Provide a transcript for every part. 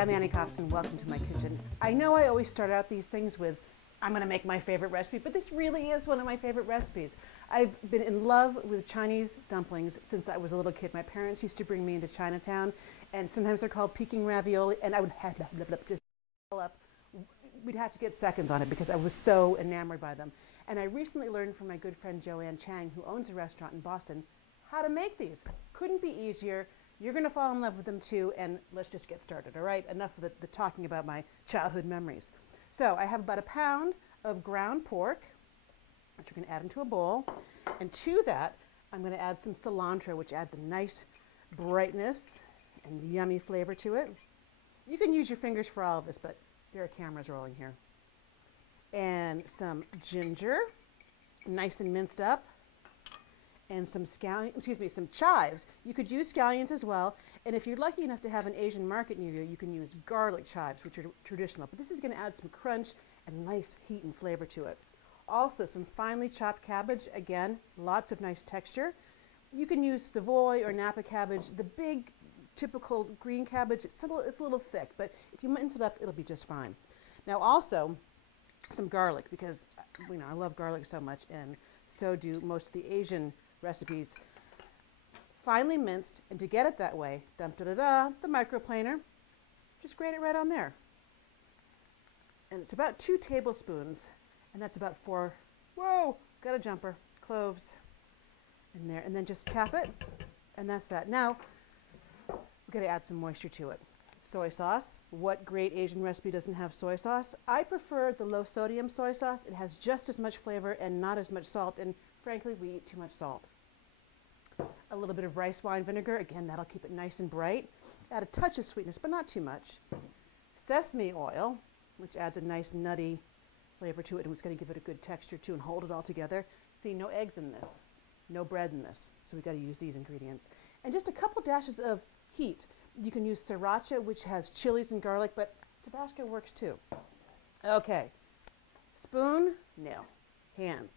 Hi, I'm Annie Cox and welcome to my kitchen. I know I always start out these things with, I'm going to make my favorite recipe, but this really is one of my favorite recipes. I've been in love with Chinese dumplings since I was a little kid. My parents used to bring me into Chinatown, and sometimes they're called Peking ravioli, and I would have just up. We'd have to get seconds on it because I was so enamored by them. And I recently learned from my good friend Joanne Chang, who owns a restaurant in Boston, how to make these. Couldn't be easier. You're going to fall in love with them too, and let's just get started, all right? Enough of the talking about my childhood memories. So I have about a pound of ground pork, which we're going to add into a bowl. And to that, I'm going to add some cilantro, which adds a nice brightness and yummy flavor to it. You can use your fingers for all of this, but there are cameras rolling here. And some ginger, nice and minced up. And some some chives. You could use scallions as well. And if you're lucky enough to have an Asian market near you, you can use garlic chives, which are traditional. But this is going to add some crunch and nice heat and flavor to it. Also, some finely chopped cabbage. Again, lots of nice texture. You can use Savoy or Napa cabbage. The big, typical green cabbage, it's a little thick, but if you mince it up, it'll be just fine. Now, also, some garlic, because I love garlic so much, and so do most of the Asian recipes. Finely minced, and to get it that way, the microplaner, just grate it right on there. And it's about 2 tablespoons, and that's about 4, got a jumper, cloves in there, and then just tap it, and that's that. Now, we're going to add some moisture to it. Soy sauce. What great Asian recipe doesn't have soy sauce? I prefer the low sodium soy sauce. It has just as much flavor and not as much salt, and frankly, we eat too much salt. A little bit of rice wine vinegar. Again, that'll keep it nice and bright. Add a touch of sweetness, but not too much. Sesame oil, which adds a nice nutty flavor to it, and it's going to give it a good texture too and hold it all together. See, no eggs in this, no bread in this, so we've got to use these ingredients. And just a couple dashes of heat. You can use sriracha, which has chilies and garlic, but Tabasco works too. Okay. Spoon? No. Hands.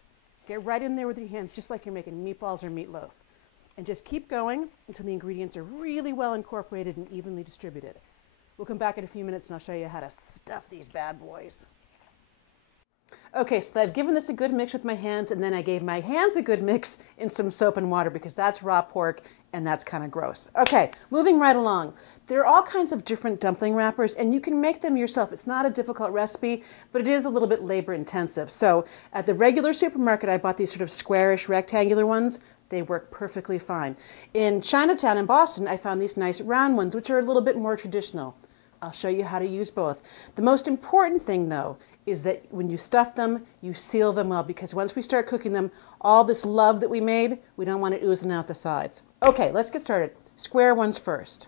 Get right in there with your hands, just like you're making meatballs or meatloaf. And just keep going until the ingredients are really well incorporated and evenly distributed. We'll come back in a few minutes and I'll show you how to stuff these bad boys. Okay, so I've given this a good mix with my hands, and then I gave my hands a good mix in some soap and water because that's raw pork and that's kind of gross. Okay, moving right along. There are all kinds of different dumpling wrappers, and you can make them yourself. It's not a difficult recipe, but it is a little bit labor intensive. So at the regular supermarket, I bought these sort of squarish rectangular ones. They work perfectly fine. In Chinatown in Boston, I found these nice round ones, which are a little bit more traditional. I'll show you how to use both. The most important thing, though, is that when you stuff them, you seal them well, because once we start cooking them, all this love that we made, we don't want it oozing out the sides. Okay, let's get started. Square ones first.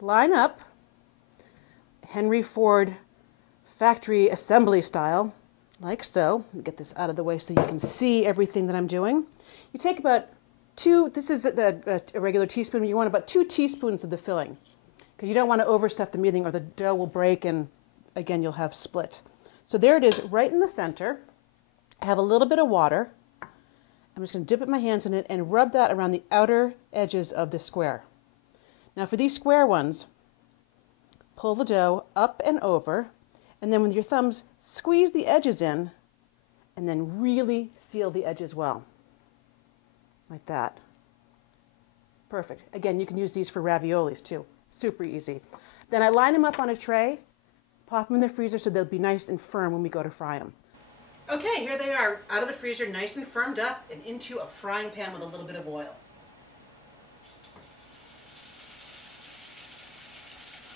Line up, Henry Ford factory assembly style, like so. Let me get this out of the way so you can see everything that I'm doing. You take about 2, this is a regular teaspoon, you want about 2 teaspoons of the filling, because you don't want to overstuff them either, or the dough will break and again you'll have split. So there it is, right in the center. I have a little bit of water. I'm just going to dip my hands in it and rub that around the outer edges of the square. Now for these square ones, pull the dough up and over, and then with your thumbs, squeeze the edges in, and then really seal the edges well. Like that. Perfect. Again, you can use these for raviolis too. Super easy. Then I line them up on a tray, pop them in the freezer so they'll be nice and firm when we go to fry them. Okay, here they are, out of the freezer, nice and firmed up, and into a frying pan with a little bit of oil.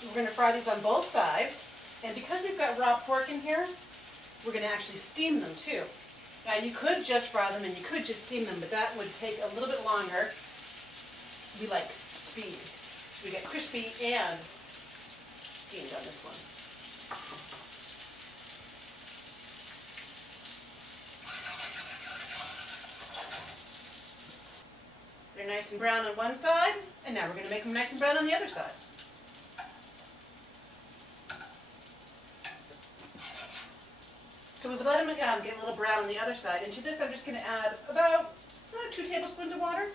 We're going to fry these on both sides, and because we've got raw pork in here, we're going to actually steam them too. Now you could just fry them and you could just steam them, but that would take a little bit longer. We like speed. So we get crispy and steamed on this one. They're nice and brown on one side, and now we're going to make them nice and brown on the other side. So we've let them get a little brown on the other side, and to this I'm just going to add about 2 tablespoons of water.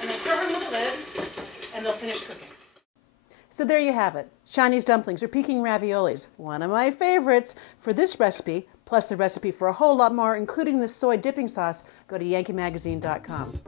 And then cover them with a lid, and they'll finish cooking. So there you have it, Chinese dumplings or Peking raviolis, one of my favorites. For this recipe, plus a recipe for a whole lot more, including the soy dipping sauce, go to yankeemagazine.com.